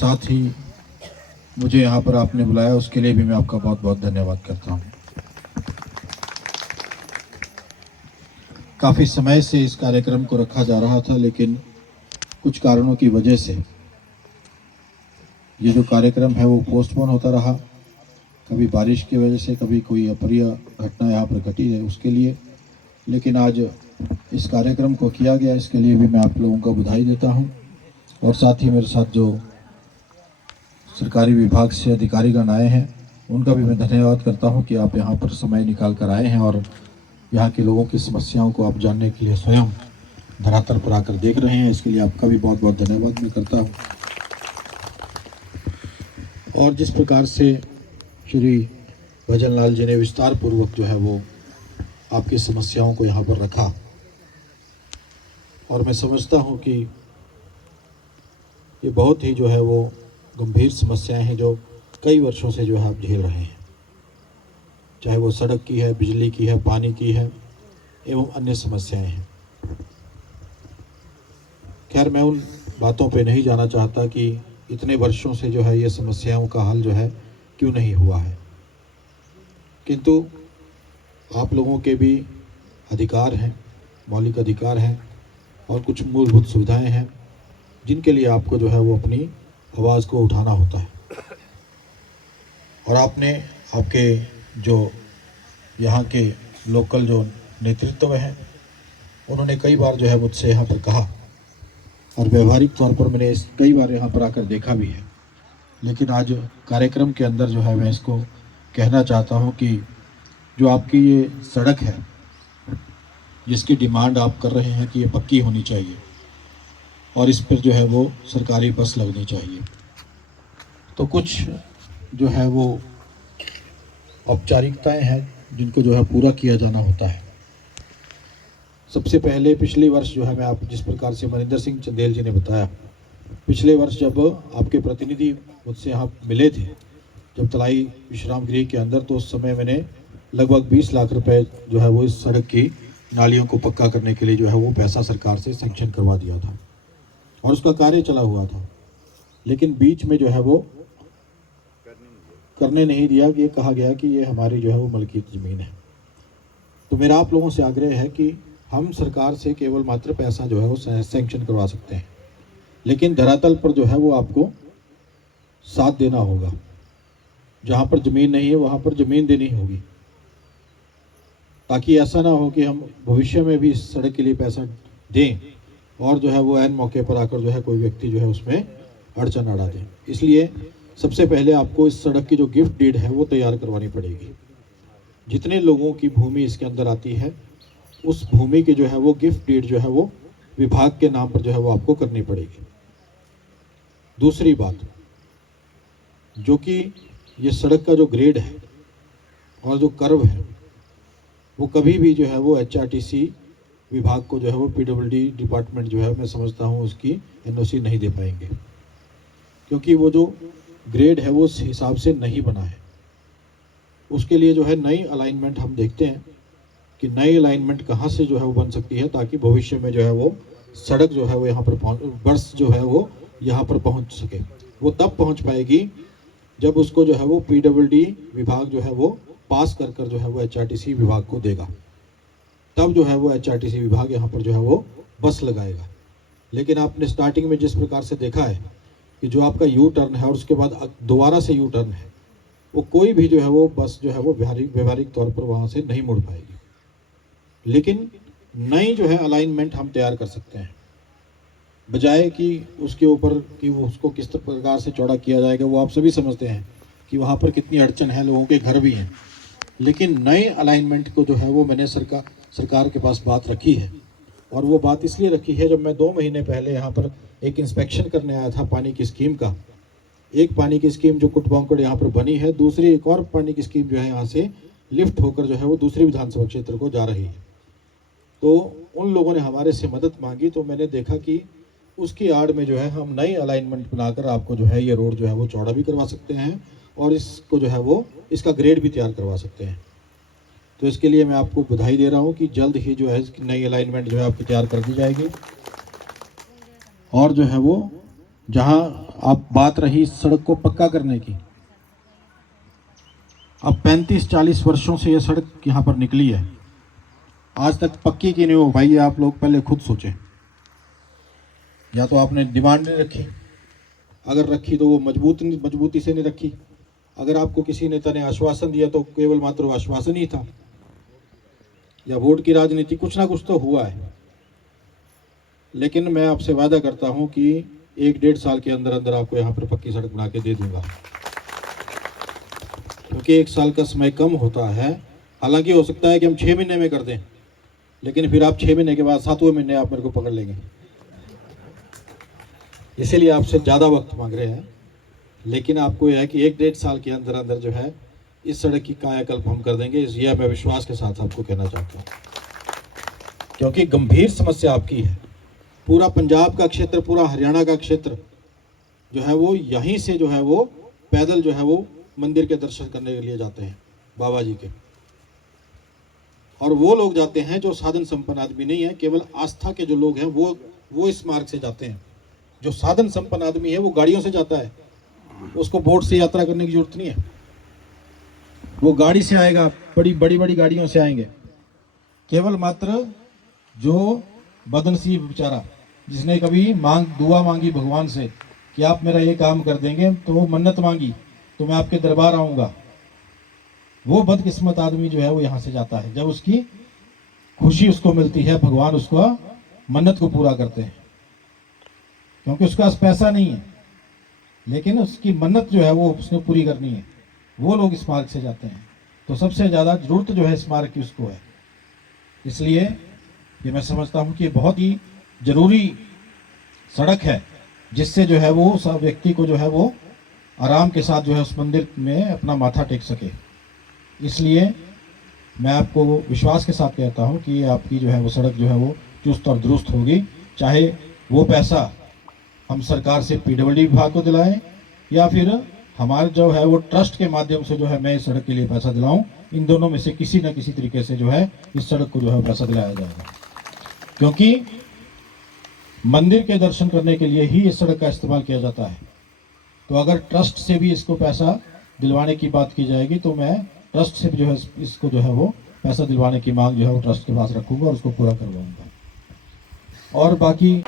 साथ ही मुझे यहाँ पर आपने बुलाया उसके लिए भी मैं आपका बहुत बहुत धन्यवाद करता हूँ। काफ़ी समय से इस कार्यक्रम को रखा जा रहा था, लेकिन कुछ कारणों की वजह से ये जो कार्यक्रम है वो पोस्टपोन होता रहा। कभी बारिश की वजह से, कभी कोई अप्रिय घटना यहाँ पर घटी है उसके लिए। लेकिन आज इस कार्यक्रम को किया गया, इसके लिए भी मैं आप लोगों को बधाई देता हूँ। और साथ ही मेरे साथ जो सरकारी विभाग से अधिकारीगण आए हैं उनका भी मैं धन्यवाद करता हूँ कि आप यहाँ पर समय निकाल कर आए हैं और यहाँ के लोगों की समस्याओं को आप जानने के लिए स्वयं धरातल पर आकर देख रहे हैं। इसके लिए आपका भी बहुत बहुत धन्यवाद मैं करता हूँ। और जिस प्रकार से श्री भजन लाल जी ने विस्तार पूर्वक जो है वो आपकी समस्याओं को यहाँ पर रखा, और मैं समझता हूँ कि ये बहुत ही जो है वो गंभीर समस्याएं हैं जो कई वर्षों से जो है आप झेल रहे हैं, चाहे वो सड़क की है, बिजली की है, पानी की है एवं अन्य समस्याएं हैं। खैर, मैं उन बातों पे नहीं जाना चाहता कि इतने वर्षों से जो है ये समस्याओं का हल जो है क्यों नहीं हुआ है, किंतु आप लोगों के भी अधिकार हैं, मौलिक अधिकार हैं और कुछ मूलभूत सुविधाएं हैं जिनके लिए आपको जो है वो अपनी आवाज़ को उठाना होता है। और आपके जो यहाँ के लोकल जो नेतृत्व हैं उन्होंने कई बार जो है मुझसे यहाँ पर कहा, और व्यवहारिक तौर पर मैंने कई बार यहाँ पर आकर देखा भी है। लेकिन आज कार्यक्रम के अंदर जो है मैं इसको कहना चाहता हूँ कि जो आपकी ये सड़क है जिसकी डिमांड आप कर रहे हैं कि ये पक्की होनी चाहिए और इस पर जो है वो सरकारी बस लगनी चाहिए, तो कुछ जो है वो औपचारिकताएं हैं जिनको जो है पूरा किया जाना होता है। सबसे पहले पिछले वर्ष जो है मैं आप जिस प्रकार से मनिंदर सिंह चंदेल जी ने बताया, पिछले वर्ष जब आपके प्रतिनिधि मुझसे यहाँ मिले थे जब तलाई विश्राम गृह के अंदर, तो उस समय मैंने लगभग 20 लाख रुपए जो है वो इस सड़क की नालियों को पक्का करने के लिए जो है वो पैसा सरकार से सैंक्शन करवा दिया था और उसका कार्य चला हुआ था। लेकिन बीच में जो है वो करने नहीं दिया, कि ये कहा गया कि ये हमारी जो है वो मलकियत ज़मीन है। तो मेरा आप लोगों से आग्रह है कि हम सरकार से केवल मात्र पैसा जो है वो सैंक्शन करवा सकते हैं, लेकिन धरातल पर जो है वो आपको साथ देना होगा। जहाँ पर ज़मीन नहीं है वहाँ पर ज़मीन देनी होगी, ताकि ऐसा ना हो कि हम भविष्य में भी इस सड़क के लिए पैसा दें और जो है वो ऐन मौके पर आकर जो है कोई व्यक्ति जो है उसमें अड़चन अड़ा दें। इसलिए सबसे पहले आपको इस सड़क की जो गिफ्ट डीड है वो तैयार करवानी पड़ेगी। जितने लोगों की भूमि इसके अंदर आती है उस भूमि की जो है वो गिफ्ट डीड जो है वो विभाग के नाम पर जो है वो आपको करनी पड़ेगी। दूसरी बात, जो कि ये सड़क का जो ग्रेड है और जो कर्व है वो कभी भी जो है वो HRTC विभाग को जो है वो PWD डिपार्टमेंट जो है मैं समझता हूँ उसकी NOC नहीं दे पाएंगे, क्योंकि वो जो ग्रेड है वो उस हिसाब से नहीं बना है। उसके लिए जो है नई अलाइनमेंट हम देखते हैं कि नई अलाइनमेंट कहाँ से जो है वो बन सकती है, ताकि भविष्य में जो है वो सड़क जो है वो यहाँ पर बस जो है वो यहाँ पर पहुँच सके। वो तब पहुँच पाएगी जब उसको जो है वो PWD विभाग जो है वो पास कर कर जो है वो HRTC विभाग को देगा, तब जो है वो HRTC विभाग यहाँ पर जो है वो बस लगाएगा। लेकिन आपने स्टार्टिंग में जिस प्रकार से देखा है कि जो आपका यू टर्न है और उसके बाद दोबारा से यू टर्न है, वो कोई भी जो है वो बस जो है वो व्यवहारिक तौर पर वहाँ से नहीं मुड़ पाएगी। लेकिन नई जो है अलाइनमेंट हम तैयार कर सकते हैं, बजाय कि उसके ऊपर कि वो उसको किस प्रकार से चौड़ा किया जाएगा। वो आप सभी समझते हैं कि वहाँ पर कितनी अड़चन है, लोगों के घर भी हैं। लेकिन नए अलाइनमेंट को जो है वो मैंने सरकार के पास बात रखी है, और वो बात इसलिए रखी है जब मैं 2 महीने पहले यहाँ पर एक इंस्पेक्शन करने आया था पानी की स्कीम का। एक पानी की स्कीम जो कुटबांकुड़ यहाँ पर बनी है, दूसरी एक और पानी की स्कीम जो है यहाँ से लिफ्ट होकर जो है वो दूसरी विधानसभा क्षेत्र को जा रही है। तो उन लोगों ने हमारे से मदद मांगी, तो मैंने देखा कि उसकी आड़ में जो है हम नई अलाइनमेंट बनाकर आपको जो है ये रोड जो है वो चौड़ा भी करवा सकते हैं और इसको जो है वो इसका ग्रेड भी तैयार करवा सकते हैं। तो इसके लिए मैं आपको बधाई दे रहा हूँ कि जल्द ही जो है नई अलाइनमेंट जो है आपकी तैयार कर दी जाएगी और जो है वो जहां अब बात रही सड़क को पक्का करने की, अब 35-40 वर्षों से ये सड़क यहाँ पर निकली है, आज तक पक्की की नहीं हो भाई। आप लोग पहले खुद सोचें, या तो आपने डिमांड नहीं रखी, अगर रखी तो वो मजबूती से नहीं रखी। अगर आपको किसी नेता ने आश्वासन दिया तो केवल मात्र आश्वासन ही था, या वोट की राजनीति, कुछ ना कुछ तो हुआ है। लेकिन मैं आपसे वादा करता हूं कि 1-1.5 साल के अंदर अंदर आपको यहाँ पर पक्की सड़क बना के दे दूंगा, क्योंकि 1 साल का समय कम होता है। हालांकि हो सकता है कि हम 6 महीने में कर दें, लेकिन फिर आप 6 महीने के बाद 7वें महीने आप मेरे को पकड़ लेंगे, इसीलिए आपसे ज़्यादा वक्त मांग रहे हैं। लेकिन आपको यह है कि 1-1.5 साल के अंदर अंदर जो है इस सड़क की कायाकल्प हम कर देंगे, यह मैं विश्वास के साथ आपको कहना चाहता हूँ, क्योंकि गंभीर समस्या आपकी है। पूरा पंजाब का क्षेत्र, पूरा हरियाणा का क्षेत्र जो है वो यहीं से जो है वो पैदल जो है वो मंदिर के दर्शन करने के लिए जाते हैं बाबा जी के। और वो लोग जाते हैं जो साधन संपन्न आदमी नहीं है, केवल आस्था के जो लोग हैं वो इस मार्ग से जाते हैं। जो साधन संपन्न आदमी है वो गाड़ियों से जाता है, उसको बोट से यात्रा करने की जरूरत नहीं है, वो गाड़ी से आएगा, बड़ी बड़ी गाड़ियों से आएंगे। केवल मात्र जो बदनसीब बेचारा, जिसने कभी दुआ मांगी भगवान से कि आप मेरा ये काम कर देंगे, तो वो मन्नत मांगी तो मैं आपके दरबार आऊंगा, वो बदकिस्मत आदमी जो है वो यहाँ से जाता है। जब उसकी खुशी उसको मिलती है, भगवान उसको मन्नत को पूरा करते हैं, क्योंकि उसके पास पैसा नहीं है, लेकिन उसकी मन्नत जो है वो उसने पूरी करनी है। वो लोग इस मार्ग से जाते हैं, तो सबसे ज़्यादा जरूरत जो है इस मार्ग की उसको है। इसलिए ये मैं समझता हूँ कि बहुत ही जरूरी सड़क है, जिससे जो है वो सब व्यक्ति को जो है वो आराम के साथ जो है उस मंदिर में अपना माथा टेक सके। इसलिए मैं आपको विश्वास के साथ कहता हूँ कि आपकी जो है वो सड़क जो है वो चुस्त और दुरुस्त होगी। चाहे वो पैसा हम सरकार से पीडब्ल्यूडी विभाग को दिलाएं, या फिर हमारे जो है वो ट्रस्ट के माध्यम से जो है मैं इस सड़क के लिए पैसा दिलाऊं, इन दोनों में से किसी न किसी तरीके से जो है इस सड़क को जो है पैसा दिलाया जाएगा। क्योंकि मंदिर के दर्शन करने के लिए ही इस सड़क का इस्तेमाल किया जाता है। तो अगर ट्रस्ट से भी इसको पैसा दिलवाने की बात की जाएगी, तो मैं ट्रस्ट से जो है इसको जो है वो पैसा दिलवाने की मांग जो है वो ट्रस्ट के पास रखूंगा और उसको पूरा करवाऊंगा। और बाकी